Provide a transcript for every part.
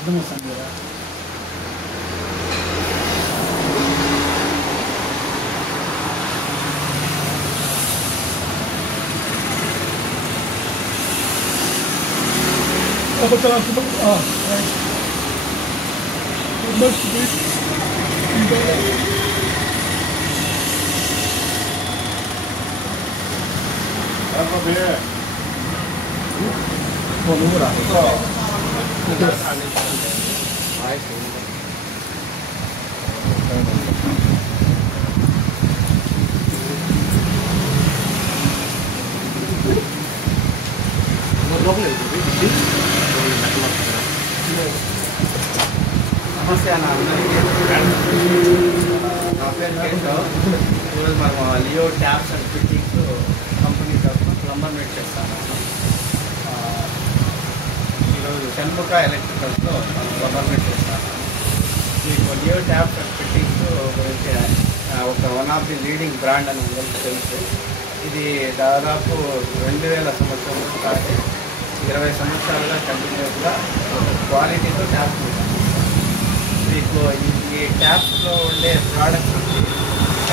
అర్థమవుతుంది కదా. నమస్తే అన్న, అందరికీ నా పేరు కేశవ్. ఈరోజు మనం Leo taps and fittings company తరఫున ప్లంబర్ మీట్ చేస్తాను. ఈరోజు షణ్ముఖ ఎలక్ట్రికల్స్లో మనం ప్లంబర్ మీట్ చేస్తాను. మీకు లియో ట్యాప్స్ అండ్ ఫిట్టింగ్స్ గురించి one of the leading brand అని అందరికీ తెలుసు. ఇది దాదాపు 2000 సంవత్సరం స్టార్ట్ 20 సంవత్సరాలుగా కంటిన్యూస్గా క్వాలిటీతో ట్యాప్స్ మీకు ఈ ట్యాప్స్లో ఉండే ప్రోడక్ట్స్ వచ్చి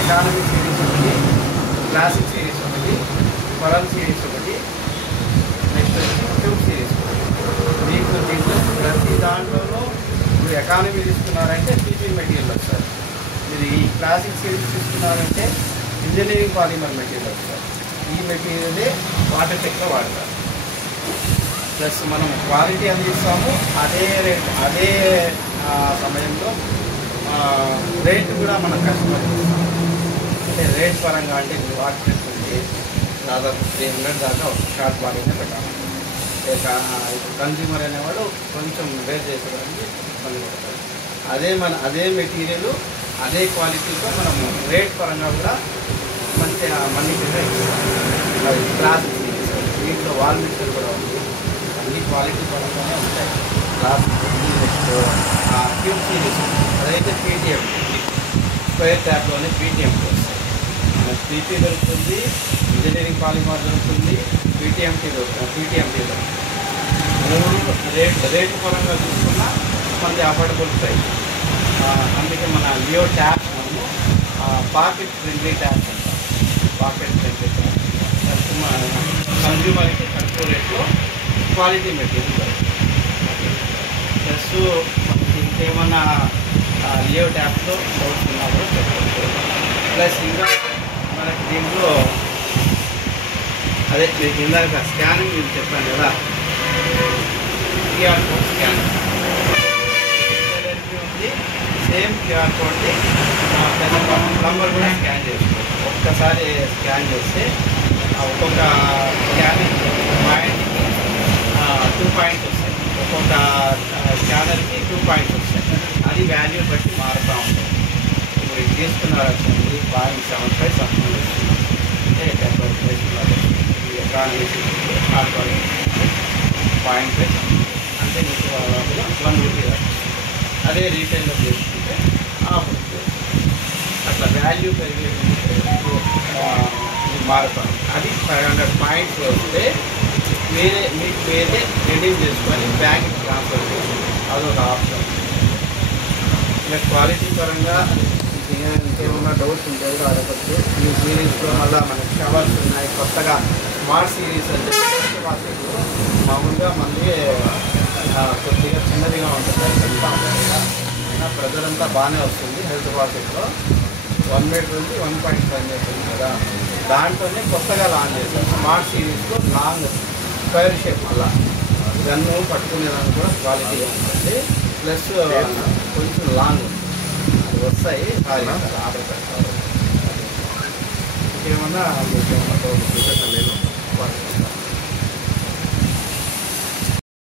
ఎకానమీ సిరీస్ ఒకటి, క్లాసిక్ సిరీస్ ఒకటి, కొరల్ సిరీస్ ఒకటి, నెక్స్ట్ వచ్చి ట్యూబ్ సిరీస్ ఒకటి. మీకు దీంట్లో ప్రతి దాంట్లోనూ మీరు ఎకానమీ తీసుకున్నారంటే పీపీ మెటీరియల్ వస్తారు. మీరు ఈ క్లాసిక్ సిరీస్ తీసుకున్నారంటే ఇంజనీరింగ్ పాలిమర్ మెటీరియల్ వస్తారు. ఈ మెటీరియలే వాటర్ టెక్లో వాడతారు. ప్లస్ మనం క్వాలిటీ అందిస్తాము, అదే రేట్ అదే సమయంలో రేట్ కూడా మనం కస్టమర్ ఇస్తాము. అంటే రేట్ పరంగా అంటే వాటర్ టెక్ ఉంది, దాదాపు 300 దాకా షార్ట్ బాడీనే పెట్టాలి. ఇప్పుడు కన్జ్యూమర్ అనేవాడు కొంచెం వేర్ చేసేదానికి ఇబ్బంది పడతారు. అదే మెటీరియల్ అదే క్వాలిటీతో మనము రేట్ పరంగా కూడా మంచిగా మనీగా ఇస్తాం. అది క్లాస్ దీంట్లో వాల్ మిక్సర్ కూడా ఉంది, అన్ని క్వాలిటీ పరంగానే ఉంటాయి. క్లాస్ నెక్స్ట్ ట్యూబ్ సిరీస్ అదైతే పీటీఎం స్క్వేర్ ట్యాప్లోనే పీటీఎంకి వస్తాయి. మనకు పీపీ దొరుకుతుంది, ఇంజనీరింగ్ పాలిమర్ దొరుకుతుంది, పీటీఎంటీ దొరుకుతుంది. మూడు రేటు పరంగా చూసుకున్నా మనది అఫోర్డబుల్ ప్రైస్. అందుకే మన లియో ట్యాప్స్ మనము పాకెట్ ఫ్రెండ్లీ ట్యాప్స్ అంటాం. పాకెట్ ఫ్రెండ్లీ ట్యాప్స్ కన్జ్యూమర్కి తక్కువ రేట్లో క్వాలిటీ మెటీరియల్ దొరుకుతుంది. ప్లస్ మనకి ఇంకేమన్నా లియో ట్యాప్లో డౌట్స్ ఉన్నా కూడా చెప్పవచ్చు. ప్లస్ ఇంకా మనకి దీంట్లో అదే మీకు ఇందాక స్కానింగ్ నేను చెప్పాను కదా, క్యూఆర్ కోడ్ స్కానింగ్ ఉంది. సేమ్ క్యూఆర్ కోడ్ని ప్లంబర్ కూడా స్కాన్ చేసుకోవచ్చు. ఒక్కసారి స్కాన్ చేస్తే ఒక్కొక్క స్కానింగ్ పాయింట్కి 2 పాయింట్స్ వస్తాయి, ఒక్కొక్క స్కానర్కి 2 పాయింట్స్ వస్తాయి. అది వాల్యూ బట్టి మారుతూ ఉంటుంది. ఇప్పుడు ఇది తీసుకున్నారు 0.75 సంబంధించి అంటే 10 0.5 అంటే మీకు 1 రూపీ. అదే రీటైల్లో చేసుకుంటే ఆఫర్ అట్లా వాల్యూ పెరిగే మారుతాం. అది 500 పాయింట్స్ వస్తే మీకు వేరే రెడీమ్ చేసుకొని బ్యాంక్కి ట్రాన్స్ఫర్ చేసి అదొక ఆప్షన్. ఇలా క్వాలిటీ పరంగా ఇంకేమన్నా డౌట్స్ ఉంటే కూడా అడగచ్చు. ఈ సిరీస్లో మళ్ళీ మనకి షవర్స్ ఉన్నాయి, కొత్తగా స్మార్ట్ సిరీస్ అంటే మామూలుగా మనకి కొద్దిగా చిన్నదిగా ఉంటుంది, అయినా ప్రజలంతా బాగానే వస్తుంది. హెల్త్ వాషెట్లో 1 మీటర్ నుంచి 1.5 చేస్తుంది కదా, దాంట్లోనే కొత్తగా లాంచ్ చేశారు స్మార్ట్ సిరీస్లో. లాంగ్ స్క్వేర్ షేప్ మళ్ళా గన్ను పట్టుకునేదానికి కూడా క్వాలిటీగా ఉంటుంది. ప్లస్ కొంచెం లాంగ్ అది వస్తాయి, ఆర్డర్ పెడతారు. ఇంకేమన్నా